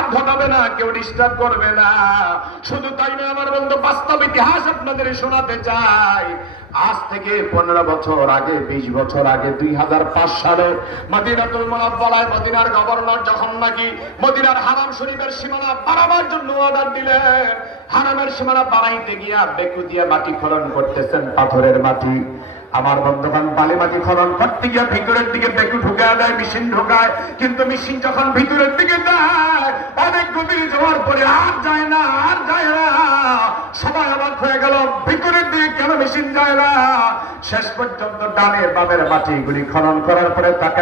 কেউ ঘটাবে না, কেউ ডিস্টার্ব করবে না। শুধু তাই নয়, আমার বন্ধু, বাস্তব ইতিহাস আপনাদের শোনাতে চাই। আজ থেকে পনেরো বছর আগে, বিশ বছর আগে, দুই হাজার পাঁচ সালে মদিনাতুল মোনাব্বলায় মদিনার গভর্নর যখন নাকি মদিনার হারাম শরীফের সীমানা বাড়াবার জন্য অর্ডার দিলেন, হারামের সীমানা বাড়াইতে গিয়া বেকু দিয়ে মাটি খনন করতেছেন পাথরের মাটি। আমার বন্ধুবান বালি মাটি খনন করতে গিয়ে ভিতরের দিকে বেকু ঢুকায় দেয়, মেশিন ঢুকায়, কিন্তু মেশিন যখন ভিতরের দিকে দেয় আর যায় না, আর যায় না। সবাই অবাক হয়ে গেল, ভিতরের দিকে কেন মেশিন যায় না? শেষ পর্যন্ত ডানের বামের মাটিগুলি খনন করার পরে তাকে